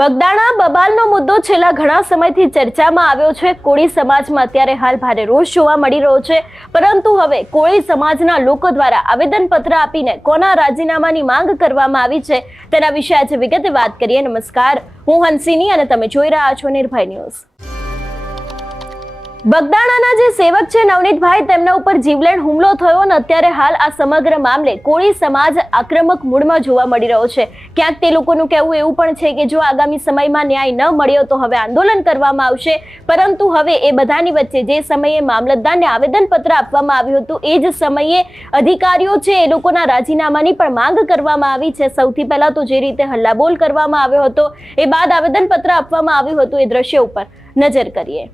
બગદાણા બબાલનો મુદ્દો છેલ્લા ઘણા સમયથી ચર્ચામાં આવ્યો છે। કોળી સમાજમાં અત્યારે હાલ ભારે રોષ જોવા મળી રહ્યો છે, પરંતુ હવે કોળી સમાજના લોકો દ્વારા આવેદનપત્ર આપીને કોના રાજીનામાની માંગ કરવામાં આવી છે તેના વિશે આજે વિગતે વાત કરીએ। નમસ્કાર, હું હંસિની અને તમે જોઈ રહ્યા છો નિર્ભય ન્યૂઝ। બગદાણાના જે સેવક છે નવનીતભાઈ, તેમના ઉપર જીવલેણ હુમલો થયો અને અત્યારે હાલ આ સમગ્ર મામલે કોળી સમાજ આક્રમક મૂડમાં જોવા મળી રહ્યો છે। ક્યાંક તે લોકોનું કહેવું એવું પણ છે કે જો આગામી સમયમાં ન્યાય ન મળ્યો તો હવે આંદોલન કરવામાં આવશે, પરંતુ હવે એ બધાની વચ્ચે જે સમયે મામલતદારને આવેદનપત્ર આપવામાં આવ્યું હતું એ જ સમયે અધિકારીઓ છે એ લોકોના રાજીનામાની પણ માંગ કરવામાં આવી છે। સૌથી પહેલા તો જે રીતે હલ્લાબોલ કરવામાં આવ્યો હતો એ બાદ આવેદનપત્ર આપવામાં આવ્યું હતું, એ દ્રશ્ય ઉપર નજર કરીએ।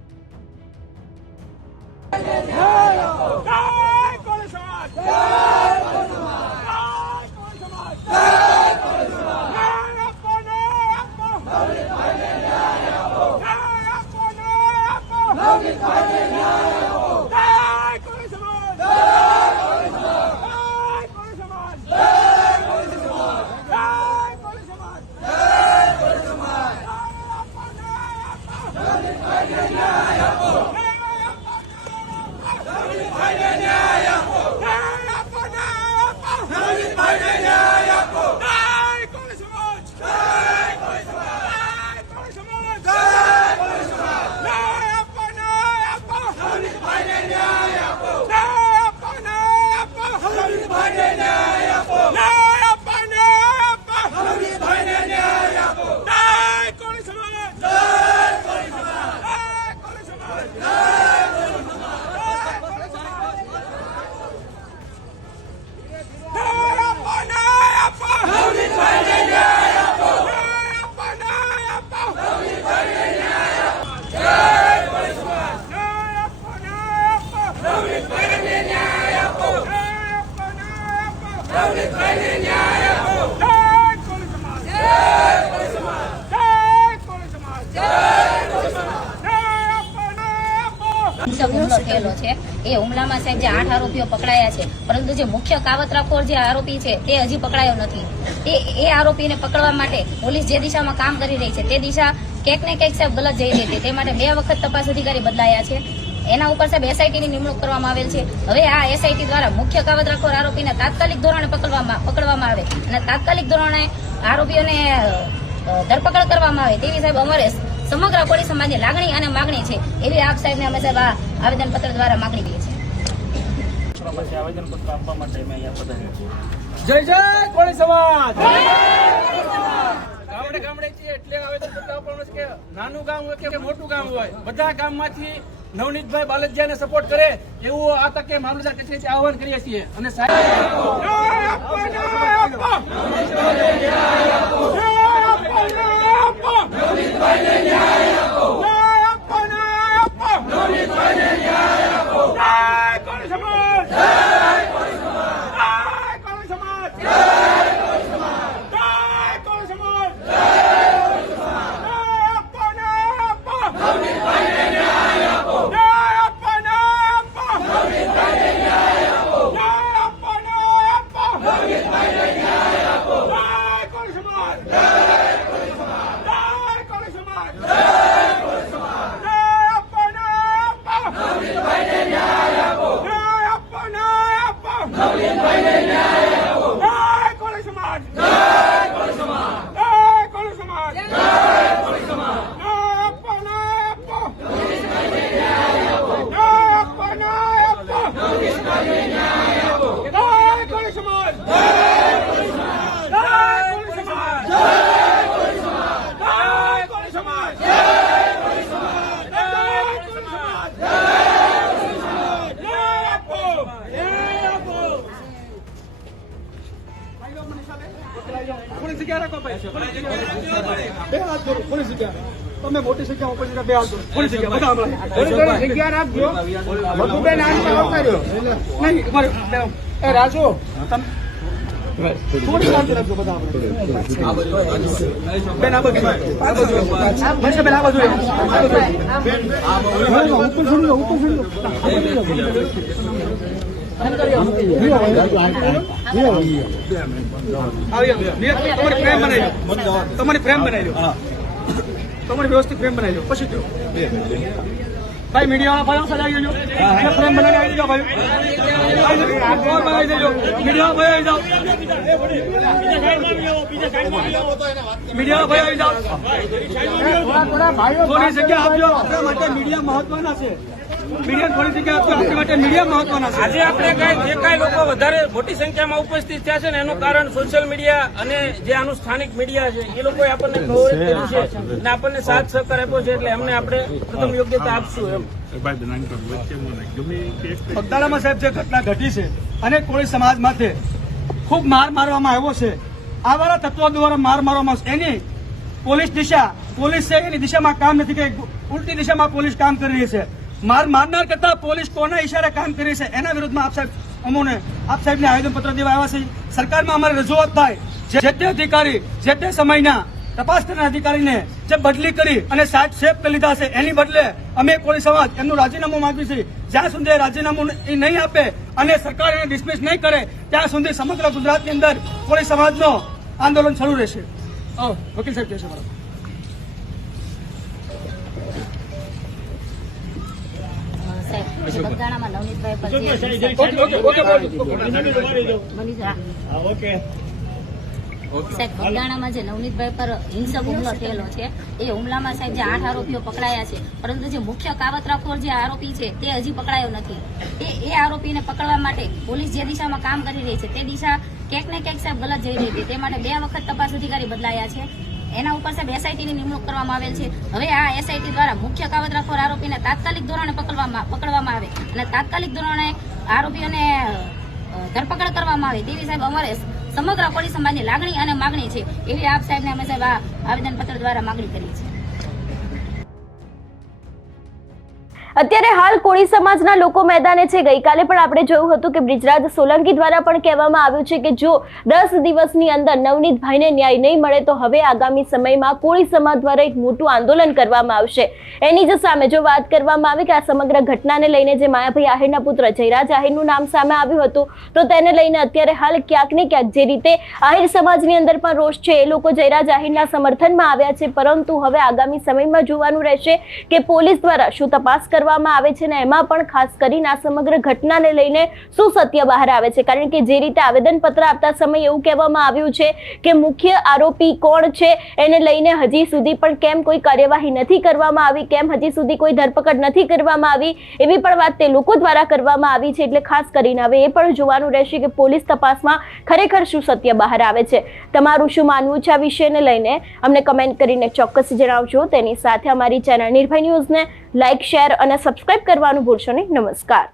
હુમલો થયેલો છે એ હુમલામાં સાહેબ જે 8 આરોપીઓ પકડાયા છે, પરંતુ જે મુખ્ય કાવતરાખોર જે આરોપી છે તે હજી પકડાયો નથી। એ આરોપીને પકડવા માટે પોલીસ જે દિશામાં કામ કરી રહી છે તે દિશા ક્યાંક ને ક્યાંક સાહેબ ગલત જઈ રહી છે। તે માટે 2 વખત તપાસ અધિકારી બદલાયા છે। એના ઉપર સાહેબ એસઆઈટી ની નિમણૂક કરવામાં આવેલ છે। હવે આ એસઆઈટી દ્વારા મુખ્ય કાવતરાખોર આરોપીને તાત્કાલિક ધોરણે પકડવામાં આવે અને તાત્કાલિક ધોરણે આરોપીઓને ધરપકડ કરવામાં આવે તેવી સાહેબ અમારે સમગ્ર કોળી સમાજની લાગણી અને માગણી છે। એવી આપ સાહેબને અમે સાહેબ આ આવેદનપત્ર દ્વારા માગણી કરીએ છીએ। આવેદનપત્ર આપવા માટે અમે અહીંયા પધાર્યા। જય જય કોળી સમાજ! ગામડે ગામડે છીએ એટલે આવેદનપત્ર આપવાનું છે કે નાનું ગામ હોય કે મોટું ગામ હોય, બધા ગામમાંથી નવનીતભાઈ બાલજીયાને સપોર્ટ કરે એવું આ તકે મામલતદાર કચેરીથી આહવાન કરીએ છીએ। અને તમે મોટી સંખ્યા ઉપર બે હાથ થોડી જગ્યા બધા જગ્યા રાખજો। મધુબેન નહીં રાજુ થોડી શાંતિ રાખજો બધા બેન આ બાજુ બેન આ બાજુ તમારી ફ્રેમ બનાવી લો તમારે વ્યવસ્થિત ફ્રેમ બનાવી લો પછી દો ભાઈ મીડિયાવાળા ભાઈઓ સજાવી દેજો ફ્રેમ બનાવી આવી જાઓ ભાઈ બનાવી દેજો મીડિયા ભાઈ આવી જાઓ મીડિયા ભાઈ આવી જાઓ થોડી જગ્યા આપજો આપણા માટે મીડિયા મહત્વના છે મીડિયા થોડી જગ્યા આપજો આપણા માટે મીડિયા મહત્વના છે આજે આપણે જે કાંઈ લોકો વધારે મોટી સંખ્યામાં ઉપસ્થિત થયા છે ને એનું કારણ સોશિયલ મીડિયા અને જે આનું સ્થાનિક મીડિયા છે એ લોકોએ આપણને કવરેજ કર્યું છે અને આપણને સાથ સહકાર આપ્યો છે એટલે એમને આપણે પ્રથમ યોગ્યતા આપશું એમ. બગદાણામાં સાહેબ જે ઘટના ઘટી છે અને કોળી સમાજ માટે ખૂબ માર મારવામાં આવ્યો છે આવારા તત્વો દ્વારા માર મારવામાં એની પોલીસ છે એની દિશામાં કામ નથી કરી ઉલટી દિશામાં પોલીસ કામ કરી રહી છે માર મારનાર કરતા પોલીસ કોના ઈશારે કામ કરી છે એના વિરુદ્ધમાં આપ સાહેબને આવેદનપત્ર દેવા આવ્યા છે સરકારમાં અમારે રજૂઆત થાય જે તે અધિકારી જે તે સમયના તપાસ કરનાર અધિકારીને જે બદલી કરી અને સાત સેફ કરી લીધા છે એની બદલે અમે કોળી સમાજ એમનું રાજીનામું માંગીએ છીએ જ્યાં સુધી રાજીનામું નહીં આપે અને સરકાર એને ડિસમિસ નહીં કરે ત્યાં સુધી સમગ્ર ગુજરાતની અંદર કોળી સમાજનો આંદોલન શરૂ રહેશે. વકીલ સાહેબ કહેશે બરાબર. સાહેબ જે બગદાણામાં નવનીતભાઈ પર જે સાહેબ બગદાણામાં જે નવનીતભાઈ પર હિંસક હુમલો થયેલો છે એ હુમલામાં સાહેબ જે 8 આરોપીઓ પકડાયા છે પરંતુ જે મુખ્ય કાવતરાખોર જે આરોપી છે તે હજી પકડાયો નથી. એ આરોપીને પકડવા માટે પોલીસ જે દિશામાં કામ કરી રહી છે તે દિશા ક્યાંક ને ક્યાંક સાહેબ ગલત જઈ રહી હતી. તે માટે 2 વખત તપાસ અધિકારી બદલાયા છે. એના ઉપર સાહેબ એસઆઈટીની નિમણૂક કરવામાં આવેલ છે. હવે આ એસઆઈટી દ્વારા મુખ્ય કાવતરાખોર આરોપીને તાત્કાલિક ધોરણે પકડવામાં આવે અને તાત્કાલિક ધોરણે આરોપીઓને ધરપકડ કરવામાં આવે તેવી સાહેબ અમારે સમગ્ર કોળી સમાજની લાગણી અને માગણી છે. એવી આપ સાહેબને અમે સાહેબ આ આવેદનપત્ર દ્વારા માગણી કરી છે. અત્યારે હાલ કોળી સમાજના લોકો મેદાને છે. ગઈકાલે પણ આપણે જોયું હતું કે બ્રિજરાજ સોલંકી દ્વારા પણ કહેવામાં આવ્યું છે કે જો 10 દિવસની અંદર નવનીતભાઈને ન્યાય નહીં મળે તો હવે આગામી સમયમાં કોળી સમાજ દ્વારા એક મોટું આંદોલન કરવામાં આવશે. એની જ સામે જો વાત કરવામાં આવે કે આ સમગ્ર ઘટનાને લઈને જે માયાભાઈ આહિરના પુત્ર જયરાજ આહિરનું નામ સામે આવ્યું હતું તો તેને લઈને અત્યારે હાલ ક્યાંક ને ક્યાંક જે રીતે આહિર સમાજની અંદર પણ રોષ છે એ લોકો જયરાજ આહિરના સમર્થનમાં આવ્યા છે. પરંતુ હવે આગામી સમયમાં જોવાનું રહેશે કે પોલીસ દ્વારા શું તપાસ કરવામાં આવે છે ને એમાં પણ ખાસ કરીને આ સમગ્ર ઘટનાને લઈને શું સત્ય બહાર આવે છે. કારણ કે જે રીતે આવેદનપત્ર આપતા સમયે એવું કહેવામાં આવ્યું છે કે મુખ્ય આરોપી કોણ છે એને લઈને હજી સુધી પણ કેમ કોઈ કાર્યવાહી નથી કરવામાં આવી, કેમ હજી સુધી કોઈ ધરપકડ નથી કરવામાં આવી એવી પણ વાત તે લોકો દ્વારા કરવામાં આવી છે. એટલે ખાસ કરીને હવે એ પણ જોવાનું રહેશે કે પોલીસ તપાસમાં ખરેખર શું સત્ય બહાર આવે છે. તમારું શું માનવું છે આ વિષયને લઈને અમને કમેન્ટ કરીને ચોક્કસ જણાવજો. તેની સાથે અમારી ચેનલ નિર્ભય ન્યૂઝને લાઇક, શેર અને સબસ્ક્રાઇબ કરવાનું ભૂલશો નહીં. નમસ્કાર.